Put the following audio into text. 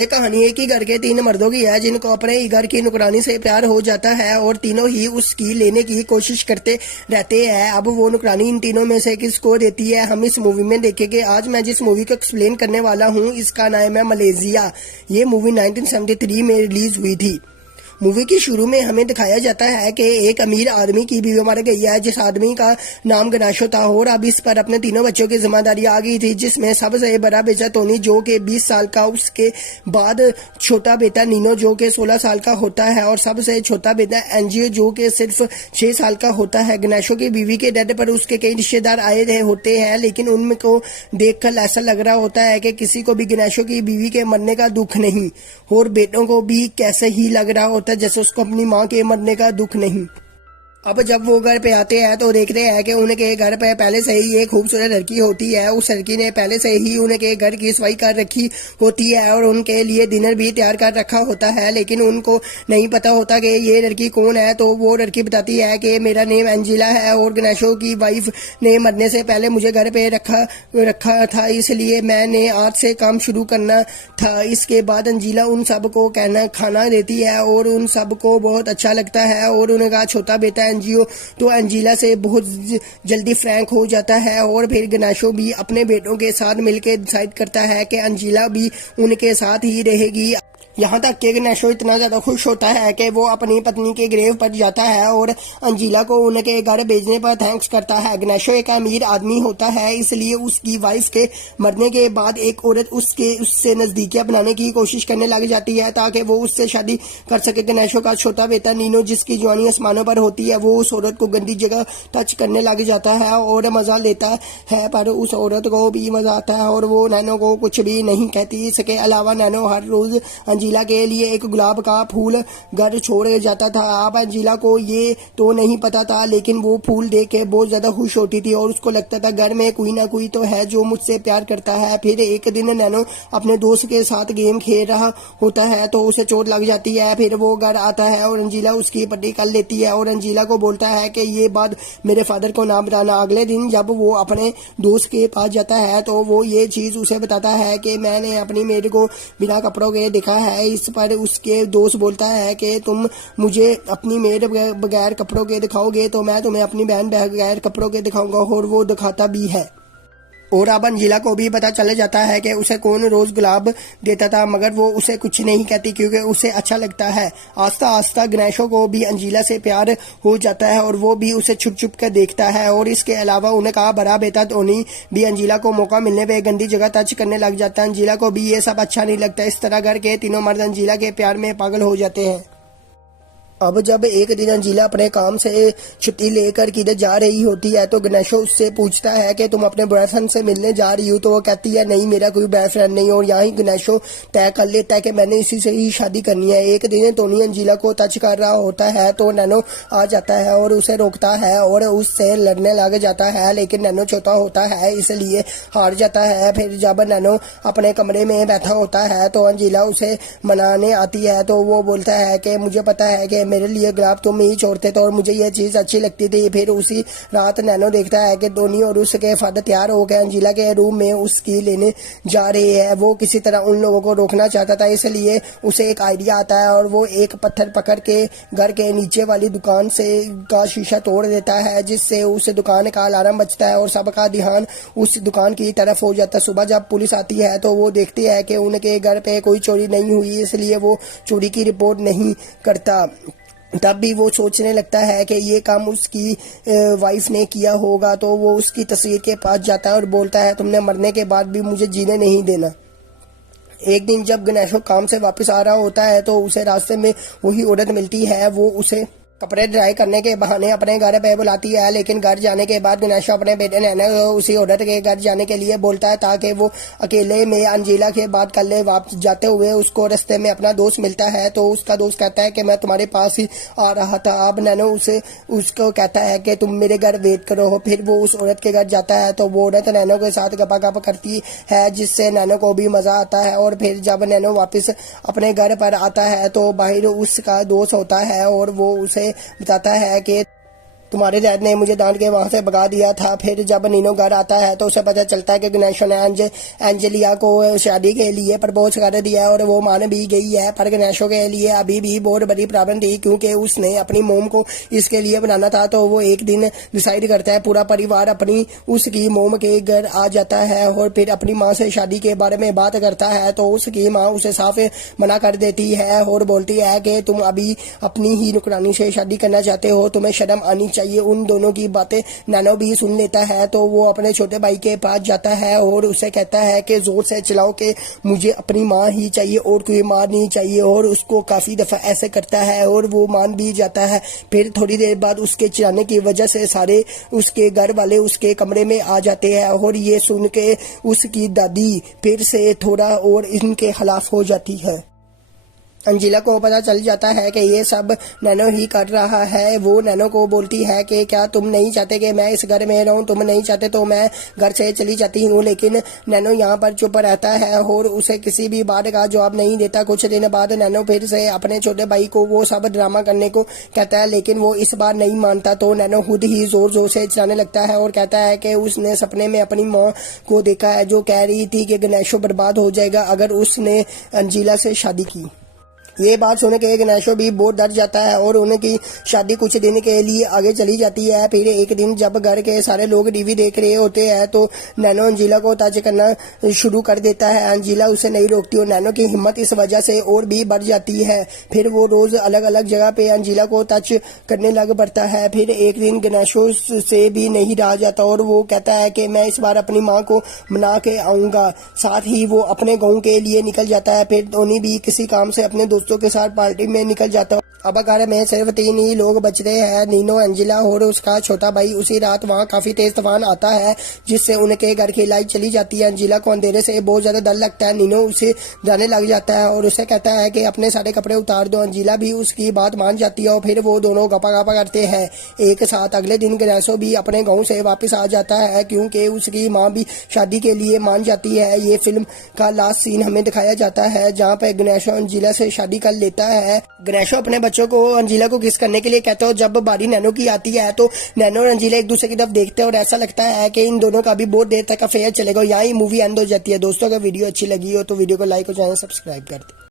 ये कहानी एक ही घर के तीन मर्दों की है जिनको अपने ही घर की नुकरानी से प्यार हो जाता है और तीनों ही उसकी लेने की कोशिश करते रहते हैं। अब वो नुकरानी इन तीनों में से किसको देती है, हम इस मूवी में देखेंगे। आज मैं जिस मूवी को एक्सप्लेन करने वाला हूँ इसका नाम है मलेशिया। ये मूवी 1973 में रिलीज हुई थी। मूवी की शुरू में हमें दिखाया जाता है कि एक अमीर आदमी की बीवी मर गई है जिस आदमी का नाम गनाशो था और अब इस पर अपने तीनों बच्चों की जिम्मेदारी आ गई थी, जिसमें सबसे बड़ा बेटा टोनी जो कि 20 साल का, उसके बाद छोटा बेटा नीनो जो कि 16 साल का होता है और सबसे छोटा बेटा एनजियो जो कि सिर्फ 6 साल का होता है। गनाशो की बीवी के डेथ पर उसके कई रिश्तेदार आए रहे होते हैं, लेकिन उनको देखकर ऐसा लग रहा होता है कि किसी को भी गनाशो की बीवी के मरने का दुख नहीं, और बेटों को भी कैसे ही लग रहा होता है जैसे उसको अपनी माँ के मरने का दुख नहीं। अब जब वो घर पे आते हैं तो देखते हैं कि उनके घर पे पहले से ही एक खूबसूरत लड़की होती है। उस लड़की ने पहले से ही उनके घर की सफाई कर रखी होती है और उनके लिए डिनर भी तैयार कर रखा होता है, लेकिन उनको नहीं पता होता कि ये लड़की कौन है। तो वो लड़की बताती है कि मेरा नेम एंजिला है और गनाशो की वाइफ ने मरने से पहले मुझे घर पे रखा था, इसलिए मैंने आज से काम शुरू करना था। इसके बाद एंजिला उन सबको खाना देती है और उन सबको बहुत अच्छा लगता है और उनका छोटा बेटा एनजीओ तो एंजिला से बहुत जल्दी फ्रैंक हो जाता है और फिर गनाशो भी अपने बेटों के साथ मिलकर डिसाइड करता है कि एंजिला भी उनके साथ ही रहेगी। यहाँ तक कि गनाशो इतना ज्यादा खुश होता है कि वो अपनी पत्नी के ग्रेव पर जाता है और एंजिला को उनके घर भेजने पर थैंक्स करता है। गनाशो एक अमीर आदमी होता है, इसलिए उसकी वाइफ के मरने के बाद एक औरत उससे नजदीकियां बनाने की कोशिश करने लग जाती है ताकि वो उससे शादी कर सके। गनाशो का छोटा बेटा नीनो जिसकी जवानी आसमानों पर होती है, वो उस औरत को गंदी जगह टच करने लग जाता है और मजा लेता है, पर उस औरत को भी मजा आता है और वो नैनो को कुछ भी नहीं कहती। इसके अलावा नैनो हर रोज एंजिला के लिए एक गुलाब का फूल घर छोड़ जाता था। अब एंजिला को ये तो नहीं पता था, लेकिन वो फूल देख के बहुत ज्यादा खुश होती थी और उसको लगता था घर में कोई ना कोई तो है जो मुझसे प्यार करता है। फिर एक दिन नैनो अपने दोस्त के साथ गेम खेल रहा होता है तो उसे चोट लग जाती है। फिर वो घर आता है और एंजिला उसकी पट्टी कर लेती है और एंजिला को बोलता है कि ये बात मेरे फादर को ना बताना। अगले दिन जब वो अपने दोस्त के पास जाता है तो वो ये चीज उसे बताता है कि मैंने अपनी मेड को बिना कपड़ों के देखा है। इस पर उसके दोस्त बोलता है कि तुम मुझे अपनी मेड बगैर कपड़ों के दिखाओगे तो मैं तुम्हें अपनी बहन बगैर कपड़ों के दिखाऊंगा, और वो दिखाता भी है। और अब एंजिला को भी पता चल जाता है कि उसे कौन रोज गुलाब देता था, मगर वो उसे कुछ नहीं कहती क्योंकि उसे अच्छा लगता है। आस्ता आस्ता गनाशो को भी एंजिला से प्यार हो जाता है और वो भी उसे छुप छुप कर देखता है। और इसके अलावा उनका बड़ा बेटा टोनी भी एंजिला को मौका मिलने पे गंदी जगह टच करने लग जाता है। एंजिला को भी ये सब अच्छा नहीं लगता। इस तरह घर के तीनों मर्द एंजिला के प्यार में पागल हो जाते हैं। अब जब एक दिन एंजिला अपने काम से छुट्टी लेकर किधर जा रही होती है तो गनाशो उससे पूछता है कि तुम अपने बॉयफ्रेंड से मिलने जा रही हो, तो वो कहती है नहीं मेरा कोई बॉयफ्रेंड नहीं, और यहाँ ही गनाशो तय कर लेता है कि मैंने इसी से ही शादी करनी है। एक दिन टोनी एंजिला को टच कर रहा होता है तो नैनो आ जाता है और उसे रोकता है और उससे लड़ने लग जाता है, लेकिन नैनो छोटा होता है इसलिए हार जाता है। फिर जब नैनो अपने कमरे में बैठा होता है तो एंजिला उसे मनाने आती है तो वो बोलता है कि मुझे पता है कि मेरे लिए गुलाब तुम ही छोड़ते थे और मुझे ये चीज अच्छी लगती थी। फिर उसी रात नैनो देखता है कि टोनी और उसके फादर तैयार होकर एंजिला के रूम में उसकी लेने जा रहे हैं। वो किसी तरह उन लोगों को रोकना चाहता था, इसलिए उसे एक आइडिया आता है और वो एक पत्थर पकड़ के घर के नीचे वाली दुकान से का शीशा तोड़ देता है, जिससे उस दुकान का अलार्म बजता है और सबका ध्यान उस दुकान की तरफ हो जाता है। सुबह जब पुलिस आती है तो वो देखती है कि उनके घर पे कोई चोरी नहीं हुई, इसलिए वो चोरी की रिपोर्ट नहीं करता। तब भी वो सोचने लगता है कि ये काम उसकी वाइफ ने किया होगा, तो वो उसकी तस्वीर के पास जाता है और बोलता है तुमने मरने के बाद भी मुझे जीने नहीं देना। एक दिन जब गनाशो काम से वापस आ रहा होता है तो उसे रास्ते में वही औरत मिलती है। वो उसे कपड़े ड्राई करने के बहाने अपने घर पे बुलाती है, लेकिन घर जाने के बाद गनाशो अपने बेटे नैना उसी औरत के घर जाने के लिए बोलता है ताकि वो अकेले में एंजिला के बात कर ले। वापस जाते हुए उसको रास्ते में अपना दोस्त मिलता है तो उसका दोस्त कहता है कि मैं तुम्हारे पास ही आ रहा था। अब नैनो उसको कहता है कि तुम मेरे घर वेट करो। फिर वो उस औरत के घर जाता है तो वो औरत नैनो के साथ गपा गप करती है, जिससे नैनो को भी मजा आता है। और फिर जब नैनो वापस अपने घर पर आता है तो बाहर उसका दोस्त होता है और वो उसे बताता है कि तुम्हारे डैड ने मुझे डांट के वहां से भगा दिया था। फिर जब नीनो घर आता है तो उसे पता चलता है कि गणेशो ने एंजेलिया को शादी के लिए प्रपोज कर दिया है और वो मान भी गई है। पर गणेशो के लिए अभी भी बहुत बड़ी प्रॉब्लम थी, क्योंकि उसने अपनी मोम को इसके लिए बनाना था। तो वो एक दिन डिसाइड करता है, पूरा परिवार अपनी उसकी मोम के घर आ जाता है और फिर अपनी माँ से शादी के बारे में बात करता है। तो उसकी माँ उसे साफ मना कर देती है और बोलती है कि तुम अभी अपनी ही नुकरानी से शादी करना चाहते हो, तुम्हें शर्म आनी चाहिए। उन दोनों की बातें नैनो भी सुन लेता है। तो वो अपने छोटे भाई के पास जाता है और उसे कहता है कि जोर से चिल्लाओ कि मुझे अपनी माँ ही चाहिए और कोई माँ नहीं चाहिए। और उसको काफी दफा ऐसे करता है और वो मान भी जाता है। फिर थोड़ी देर बाद उसके चिल्लाने की वजह से सारे उसके घर वाले उसके कमरे में आ जाते हैं और ये सुन के उसकी दादी फिर से थोड़ा और इनके खिलाफ हो जाती है। अंजिला को पता चल जाता है कि ये सब नैनो ही कर रहा है। वो नैनो को बोलती है कि क्या तुम नहीं चाहते कि मैं इस घर में रहूं, तुम नहीं चाहते तो मैं घर से चली जाती हूँ। लेकिन नैनो यहाँ पर चुप रहता है और उसे किसी भी बात का जवाब नहीं देता। कुछ दिन बाद नैनो फिर से अपने छोटे भाई को वो सब ड्रामा करने को कहता है, लेकिन वो इस बार नहीं मानता। तो नैनो खुद ही जोर जोर से चिल्लाने लगता है और कहता है कि उसने सपने में अपनी माँ को देखा है जो कह रही थी कि गणेशो बर्बाद हो जाएगा अगर उसने अंजिला से शादी की। ये बात सुन के गणेशो भी बहुत डर जाता है और उनकी शादी कुछ दिन के लिए आगे चली जाती है। फिर एक दिन जब घर के सारे लोग टीवी देख रहे होते हैं तो नैनो अंजिला को टच करना शुरू कर देता है। अंजिला उसे नहीं रोकती और नैनो की हिम्मत इस वजह से और भी बढ़ जाती है। फिर वो रोज अलग अलग जगह पे अंजिला को टच करने लग पड़ता है। फिर एक दिन गणेशो से भी नहीं रहा जाता और वो कहता है कि मैं इस बार अपनी माँ को मना के आऊंगा। साथ ही वो अपने गाँव के लिए निकल जाता है। फिर टोनी भी किसी काम से अपने दोस्तों के साथ पार्टी में निकल जाता है। अब घर में सिर्फ 3 ही लोग बच रहे हैं, नीनो, अंजिला और उसका छोटा भाई। उसी रात वहाँ काफी तेज तूफान आता है जिससे उनके घर की लाइट चली जाती है। अंजिला को अंधेरे से बहुत ज्यादा डर लगता है। नीनो उसे डराने लग जाता है और उसे कहता है कि अपने सारे कपड़े उतार दो। अंजिला भी उसकी बात मान जाती है और फिर वो दोनों गपा गपा करते हैं एक साथ। अगले दिन गणेशो भी अपने गाँव से वापस आ जाता है क्योंकि उसकी माँ भी शादी के लिए मान जाती है। ये फिल्म का लास्ट सीन हमें दिखाया जाता है जहाँ पे गणेशो अंजिला से शादी कर लेता है। गणेशो अपने बच्चों को अंजिला को किस करने के लिए कहता है। जब बारी नैनो की आती है तो नैनो और अंजिला एक दूसरे की तरफ देखते हैं और ऐसा लगता है कि इन दोनों का भी बहुत देर तक अफेयर चलेगा। यहाँ ही मूवी एंड हो जाती है। दोस्तों अगर वीडियो अच्छी लगी हो तो वीडियो को लाइक और चैनल सब्सक्राइब कर दे।